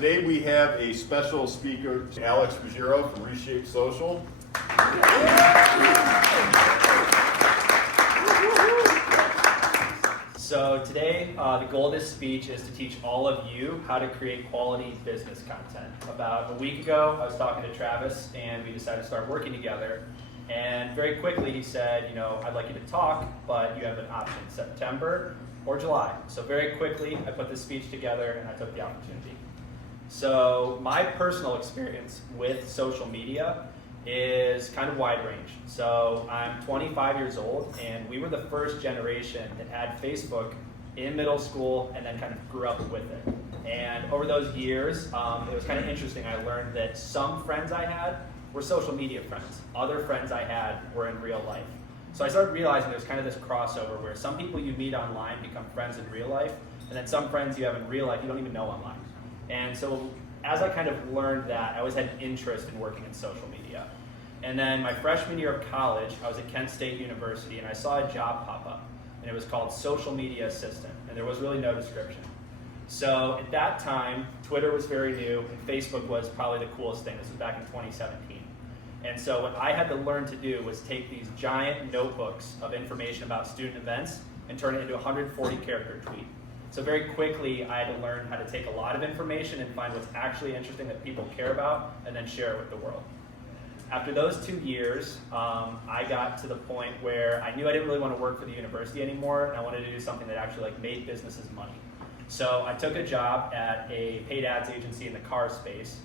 Today we have a special speaker, Alex Ruggiero from Reshape Social. So today, the goal of this speech is to teach all of you how to create quality business content. About a week ago, I was talking to Travis, and we decided to start working together. And very quickly, he said, I'd like you to talk, but you have an option, September or July. So very quickly, I put this speech together, and I took the opportunity. So my personal experience with social media is kind of wide range. So I'm 25 years old, and we were the first generation that had Facebook in middle school and then kind of grew up with it. And over those years, it was kind of interesting. I learned that some friends I had were social media friends. Other friends I had were in real life. So I started realizing there's kind of this crossover where some people you meet online become friends in real life, and then some friends you have in real life you don't even know online. And so as I kind of learned that, I always had an interest in working in social media. And then my freshman year of college, I was at Kent State University, and I saw a job pop up, and it was called Social Media Assistant, and there was really no description. So at that time, Twitter was very new, and Facebook was probably the coolest thing. This was back in 2017. And so what I had to learn to do was take these giant notebooks of information about student events and turn it into a 140-character tweet. So very quickly, I had to learn how to take a lot of information and find what's actually interesting that people care about, and then share it with the world. After those 2 years, I got to the point where I knew I didn't really want to work for the university anymore, and I wanted to do something that actually made businesses money. So I took a job at a paid ads agency in the car space.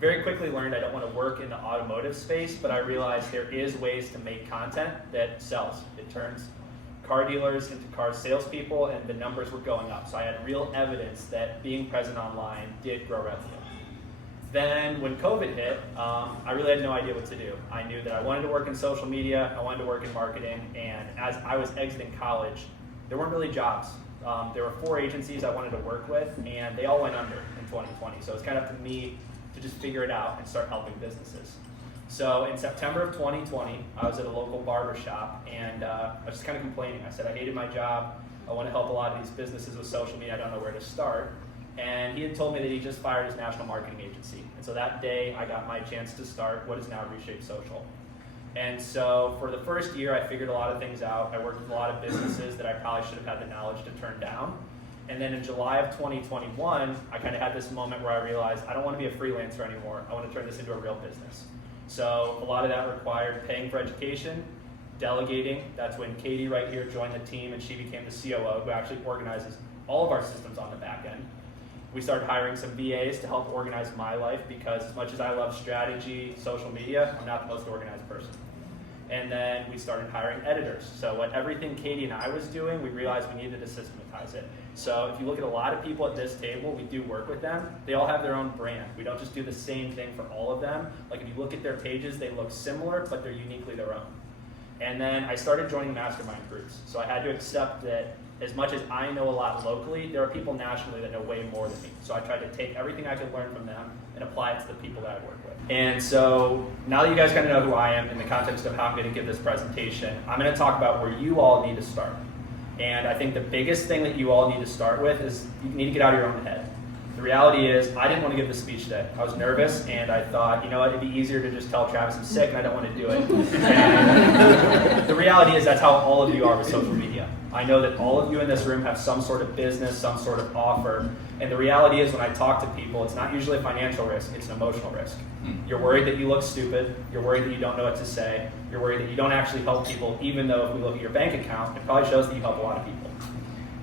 Very quickly learned I don't want to work in the automotive space, but I realized there is ways to make content that sells. It turns car dealers into car salespeople, and the numbers were going up. So I had real evidence that being present online did grow revenue. Then when COVID hit, I really had no idea what to do. I knew that I wanted to work in social media, I wanted to work in marketing, and as I was exiting college, there weren't really jobs. There were 4 agencies I wanted to work with, and they all went under in 2020. So it's kind of up to me to just figure it out and start helping businesses. So in September of 2020, I was at a local barber shop, and I was just kind of complaining. I said I hated my job. I want to help a lot of these businesses with social media. I don't know where to start. And he had told me that he just fired his national marketing agency. And so that day, I got my chance to start what is now Reshape Social. And so for the first year, I figured a lot of things out. I worked with a lot of businesses that I probably should have had the knowledge to turn down. And then in July of 2021, I kind of had this moment where I realized I don't want to be a freelancer anymore. I want to turn this into a real business. So a lot of that required paying for education, delegating. That's when Katie right here joined the team, and she became the COO, who actually organizes all of our systems on the back end. We started hiring some VAs to help organize my life, because as much as I love strategy, social media, I'm not the most organized person. And then we started hiring editors. So what everything Katie and I was doing, we realized we needed to systematize it. So if you look at a lot of people at this table, we do work with them. They all have their own brand. We don't just do the same thing for all of them. Like if you look at their pages, they look similar, but they're uniquely their own. And then I started joining mastermind groups. So I had to accept that as much as I know a lot locally, there are people nationally that know way more than me. So I tried to take everything I could learn from them and apply it to the people that I work with. And so now that you guys kind of know who I am in the context of how I'm going to give this presentation, I'm going to talk about where you all need to start. And I think the biggest thing that you all need to start with is you need to get out of your own head. The reality is, I didn't want to give this speech today. I was nervous, and I thought, you know what, it'd be easier to just tell Travis I'm sick and I don't want to do it. And the reality is that's how all of you are with social media. I know that all of you in this room have some sort of business, some sort of offer, and the reality is when I talk to people, it's not usually a financial risk, it's an emotional risk. You're worried that you look stupid, you're worried that you don't know what to say, you're worried that you don't actually help people, even though if we look at your bank account, it probably shows that you help a lot of people.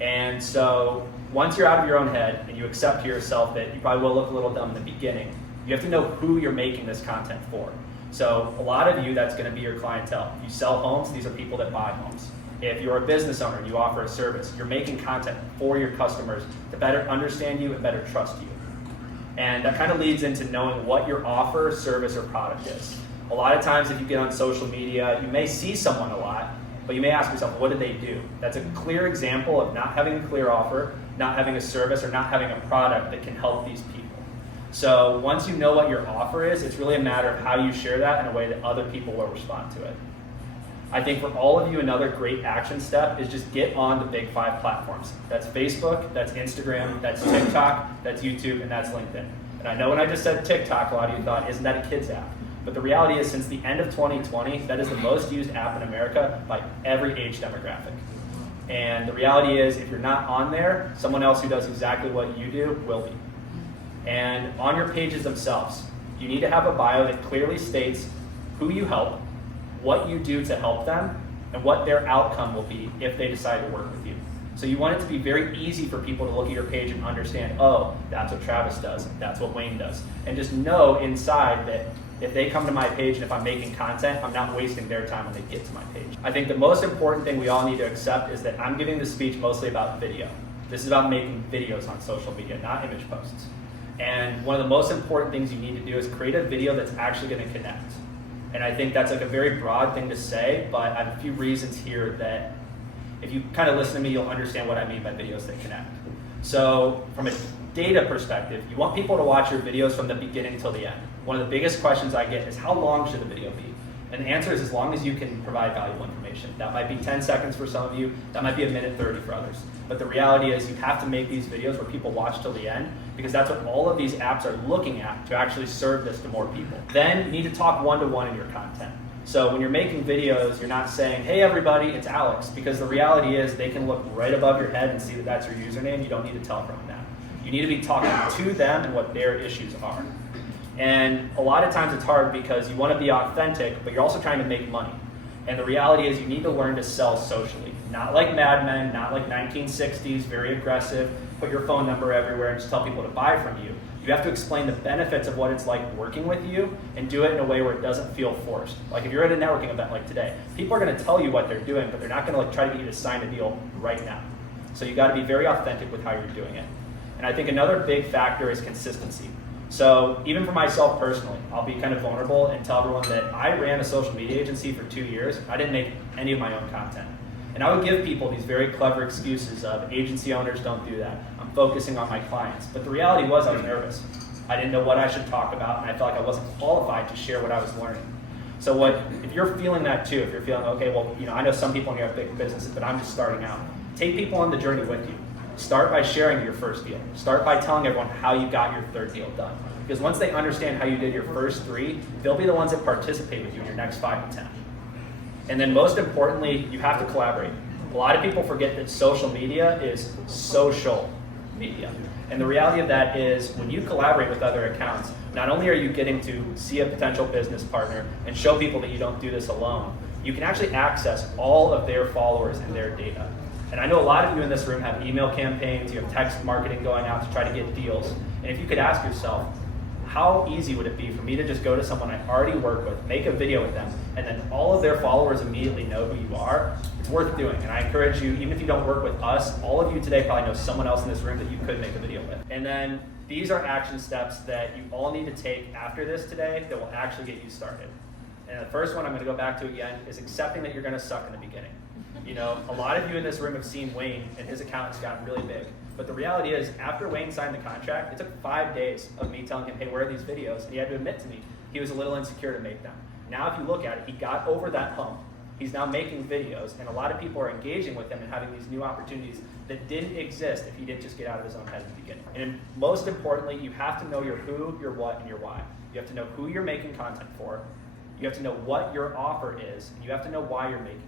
And so once you're out of your own head and you accept to yourself that you probably will look a little dumb in the beginning, you have to know who you're making this content for. So a lot of you, that's going to be your clientele. If you sell homes, these are people that buy homes. If you're a business owner and you offer a service, you're making content for your customers to better understand you and better trust you. And that kind of leads into knowing what your offer, service, or product is. A lot of times if you get on social media, you may see someone a lot, but you may ask yourself, what do they do? That's a clear example of not having a clear offer, not having a service, or not having a product that can help these people. So once you know what your offer is, it's really a matter of how you share that in a way that other people will respond to it. I think for all of you, another great action step is just get on the big 5 platforms. That's Facebook, that's Instagram, that's TikTok, that's YouTube, and that's LinkedIn. And And I know when I just said TikTok, a lot of you thought, isn't that a kid's app? But the reality is, since the end of 2020, that is the most used app in America by every age demographic. And the reality is, if you're not on there, someone else who does exactly what you do will be. And on your pages themselves, you need to have a bio that clearly states who you help, what you do to help them, and what their outcome will be if they decide to work with you. So you want it to be very easy for people to look at your page and understand, oh, that's what Travis does, that's what Wayne does. And just know inside that if they come to my page and if I'm making content, I'm not wasting their time when they get to my page. I think the most important thing we all need to accept is that I'm giving this speech mostly about video. This is about making videos on social media, not image posts. And one of the most important things you need to do is create a video that's actually going to connect. And I think that's like a very broad thing to say, but I have a few reasons here that if you kind of listen to me, you'll understand what I mean by videos that connect. So from a data perspective, you want people to watch your videos from the beginning till the end. One of the biggest questions I get is, how long should the video be? And the answer is, as long as you can provide valuable information. That might be 10 seconds for some of you, that might be a minute 30 for others. But the reality is, you have to make these videos where people watch till the end, because that's what all of these apps are looking at to actually serve this to more people. Then you need to talk one-to-one in your content. So when you're making videos, you're not saying, hey everybody, it's Alex, because the reality is they can look right above your head and see that that's your username. You don't need to tell them that. You need to be talking to them and what their issues are. And a lot of times it's hard because you want to be authentic, but you're also trying to make money. And the reality is, you need to learn to sell socially. Not like Mad Men, not like 1960s, very aggressive, put your phone number everywhere and just tell people to buy from you. You have to explain the benefits of what it's like working with you and do it in a way where it doesn't feel forced. Like if you're at a networking event like today, people are going to tell you what they're doing, but they're not going to like try to get you to sign a deal right now. So you got to be very authentic with how you're doing it. And I think another big factor is consistency. So even for myself personally, I'll be kind of vulnerable and tell everyone that I ran a social media agency for 2 years. I didn't make any of my own content. And I would give people these very clever excuses of agency owners don't do that. I'm focusing on my clients. But the reality was I was nervous. I didn't know what I should talk about, and I felt like I wasn't qualified to share what I was learning. So if you're feeling that too, if you're feeling, okay, well, I know some people in here have big businesses, but I'm just starting out. Take people on the journey with you. Start by sharing your first deal. Start by telling everyone how you got your third deal done. Because once they understand how you did your first 3, they'll be the ones that participate with you in your next 5 to 10. And then most importantly, you have to collaborate. A lot of people forget that social media is social media. And the reality of that is, when you collaborate with other accounts, not only are you getting to see a potential business partner and show people that you don't do this alone, you can actually access all of their followers and their data. And I know a lot of you in this room have email campaigns, you have text marketing going out to try to get deals. And if you could ask yourself, how easy would it be for me to just go to someone I already work with, make a video with them, and then all of their followers immediately know who you are? It's worth doing. And I encourage you, even if you don't work with us, all of you today probably know someone else in this room that you could make a video with. And then these are action steps that you all need to take after this today that will actually get you started. And the first one I'm going to go back to again is accepting that you're going to suck in the beginning. A lot of you in this room have seen Wayne, and his account has gotten really big. But the reality is, after Wayne signed the contract, it took 5 days of me telling him, hey, where are these videos? And he had to admit to me he was a little insecure to make them. Now, if you look at it, he got over that hump. He's now making videos, and a lot of people are engaging with him and having these new opportunities that didn't exist if he didn't just get out of his own head at the beginning. And most importantly, you have to know your who, your what, and your why. You have to know who you're making content for. You have to know what your offer is, and you have to know why you're making it.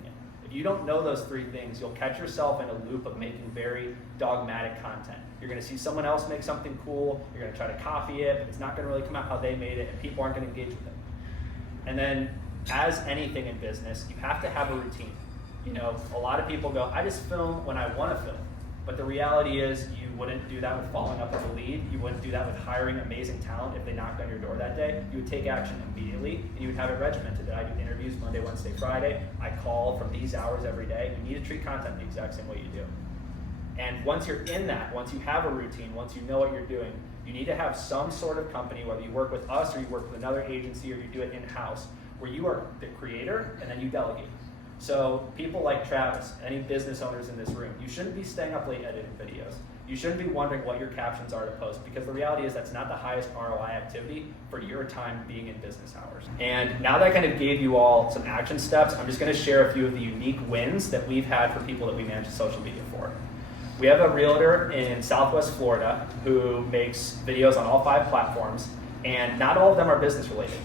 If you don't know those 3 things, you'll catch yourself in a loop of making very dogmatic content. You're going to see someone else make something cool, you're going to try to copy it, but it's not going to really come out how they made it, and people aren't going to engage with it. And then, as anything in business, you have to have a routine. A lot of people go, I just film when I want to film. But the reality is, you wouldn't do that with following up with a lead. You wouldn't do that with hiring amazing talent if they knocked on your door that day. You would take action immediately, and you would have it regimented that I do interviews Monday, Wednesday, Friday. I call from these hours every day. You need to treat content the exact same way you do. And once you're in that, once you have a routine, once you know what you're doing, you need to have some sort of company, whether you work with us or you work with another agency or you do it in-house, where you are the creator and then you delegate. So people like Travis, any business owners in this room, you shouldn't be staying up late editing videos. You shouldn't be wondering what your captions are to post, because the reality is that's not the highest ROI activity for your time being in business hours. And now that I kind of gave you all some action steps, I'm just going to share a few of the unique wins that we've had for people that we manage social media for. We have a realtor in Southwest Florida who makes videos on all 5 platforms, and not all of them are business related.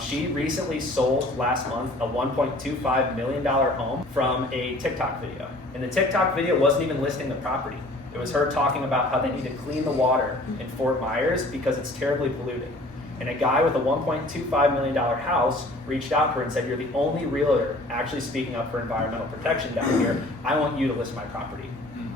She recently sold last month a $1.25 million home from a TikTok video. And the TikTok video wasn't even listing the property. It was her talking about how they need to clean the water in Fort Myers because it's terribly polluted. And a guy with a $1.25 million house reached out to her and said, "You're the only realtor actually speaking up for environmental protection down here. I want you to list my property."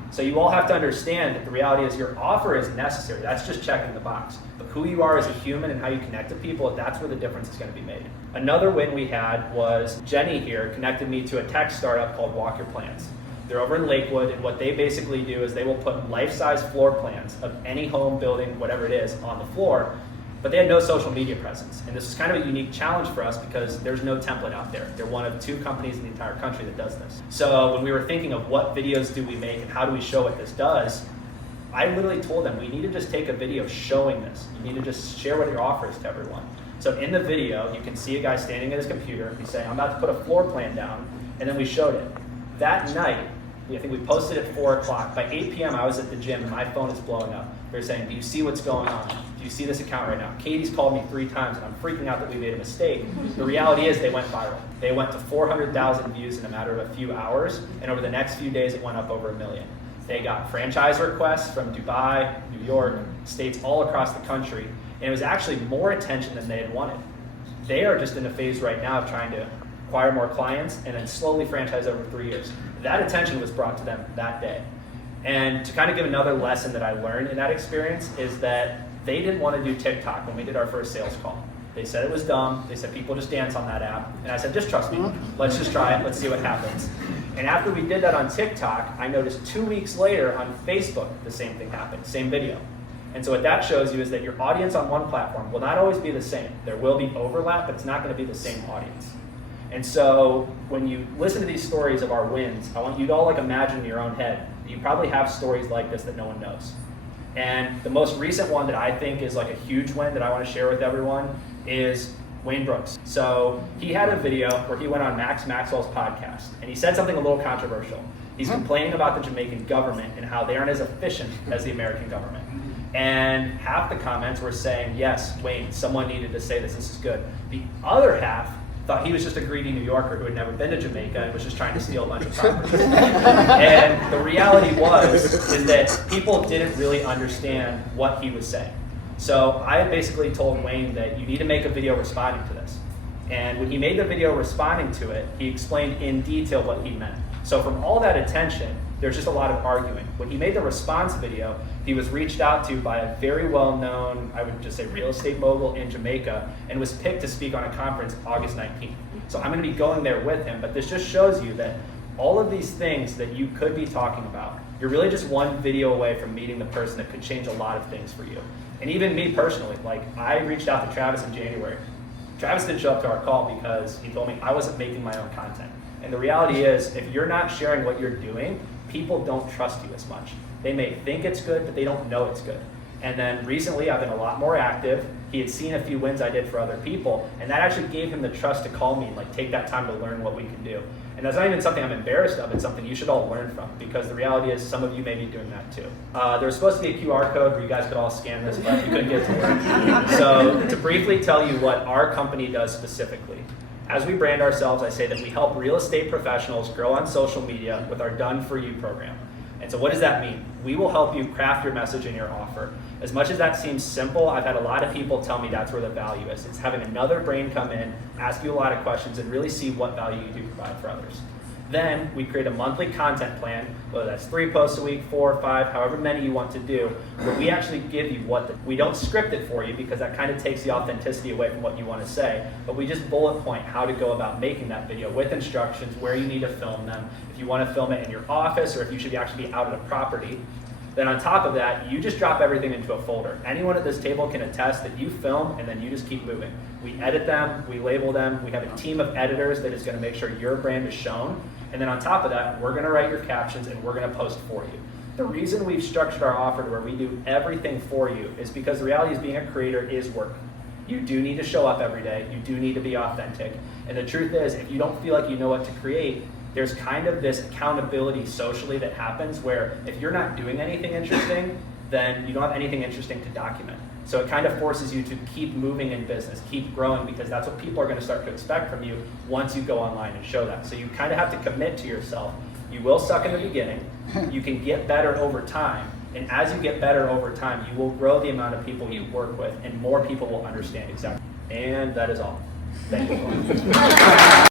So you all have to understand that the reality is your offer is necessary. That's just checking the box. But who you are as a human and how you connect to people, that's where the difference is going to be made. Another win we had was Jenny here connected me to a tech startup called Walk Your Plans. They're over in Lakewood, and what they basically do is they will put life-size floor plans of any home, building, whatever it is, on the floor, but they had no social media presence. And this is kind of a unique challenge for us because there's no template out there. They're one of 2 companies in the entire country that does this. So when we were thinking of what videos do we make and how do we show what this does, I literally told them, we need to just take a video showing this. You need to just share what your offer is to everyone. So in the video, you can see a guy standing at his computer. He's saying, "I'm about to put a floor plan down," and then we showed it. That night, I think we posted at 4 o'clock. By 8 p.m., I was at the gym, and my phone is blowing up. They're saying, "Do you see what's going on? Do you see this account right now?" Katie's called me 3 times, and I'm freaking out that we made a mistake. The reality is they went viral. They went to 400,000 views in a matter of a few hours, and over the next few days, it went up over 1 million. They got franchise requests from Dubai, New York, states all across the country, and it was actually more attention than they had wanted. They are just in a phase right now of trying to acquire more clients and then slowly franchise over 3 years. That attention was brought to them that day. And to kind of give another lesson that I learned in that experience is that they didn't want to do TikTok when we did our first sales call. They said it was dumb. They said people just dance on that app. And I said, "Just trust me. Let's just try it. Let's see what happens." And after we did that on TikTok, I noticed 2 weeks later on Facebook, the same thing happened, same video. And so what that shows you is that your audience on one platform will not always be the same. There will be overlap, but it's not going to be the same audience. And so when you listen to these stories of our wins, I want you to all imagine in your own head that you probably have stories like this that no one knows. And the most recent one that I think is a huge win that I want to share with everyone is Wayne Brooks. So he had a video where he went on Max Maxwell's podcast, and he said something a little controversial. He's complaining about the Jamaican government and how they aren't as efficient as the American government. And half the comments were saying, "Yes, Wayne, someone needed to say this is good." The other half thought he was just a greedy New Yorker who had never been to Jamaica and was just trying to steal a bunch of properties. And the reality is that people didn't really understand what he was saying. So I basically told Wayne that you need to make a video responding to this. And when he made the video responding to it, he explained in detail what he meant. So from all that attention, there's just a lot of arguing. When he made the response video, he was reached out to by a very well-known, I would just say real estate mogul in Jamaica, and was picked to speak on a conference August 19th. So I'm going to be going there with him, but this just shows you that all of these things that you could be talking about, you're really just one video away from meeting the person that could change a lot of things for you. And even me personally, I reached out to Travis in January. Travis didn't show up to our call because he told me I wasn't making my own content. And the reality is, if you're not sharing what you're doing, people don't trust you as much. They may think it's good, but they don't know it's good. And then recently, I've been a lot more active. He had seen a few wins I did for other people, and that actually gave him the trust to call me and take that time to learn what we can do. And that's not even something I'm embarrassed of. It's something you should all learn from, because the reality is some of you may be doing that too. There was supposed to be a QR code where you guys could all scan this, but you couldn't get it to work. So to briefly tell you what our company does specifically. As we brand ourselves, I say that we help real estate professionals grow on social media with our Done For You program. And so what does that mean? We will help you craft your message and your offer. As much as that seems simple, I've had a lot of people tell me that's where the value is. It's having another brain come in, ask you a lot of questions, and really see what value you do provide for others. Then we create a monthly content plan, whether that's 3 posts a week, 4 or 5, however many you want to do, where we actually give you we don't script it for you because that kind of takes the authenticity away from what you want to say, but we just bullet point how to go about making that video with instructions, where you need to film them, if you want to film it in your office or if you should actually be out at a property. Then on top of that, you just drop everything into a folder. Anyone at this table can attest that you film and then you just keep moving. We edit them, we label them, we have a team of editors that is going to make sure your brand is shown. And then on top of that, we're going to write your captions and we're going to post for you. The reason we've structured our offer to where we do everything for you is because the reality is being a creator is work. You do need to show up every day. You do need to be authentic. And the truth is, if you don't feel like you know what to create, there's kind of this accountability socially that happens where if you're not doing anything interesting, then you don't have anything interesting to document. So it kind of forces you to keep moving in business, keep growing, because that's what people are going to start to expect from you once you go online and show that. So you kind of have to commit to yourself. You will suck in the beginning. You can get better over time. And as you get better over time, you will grow the amount of people you work with, and more people will understand exactly. And that is all. Thank you.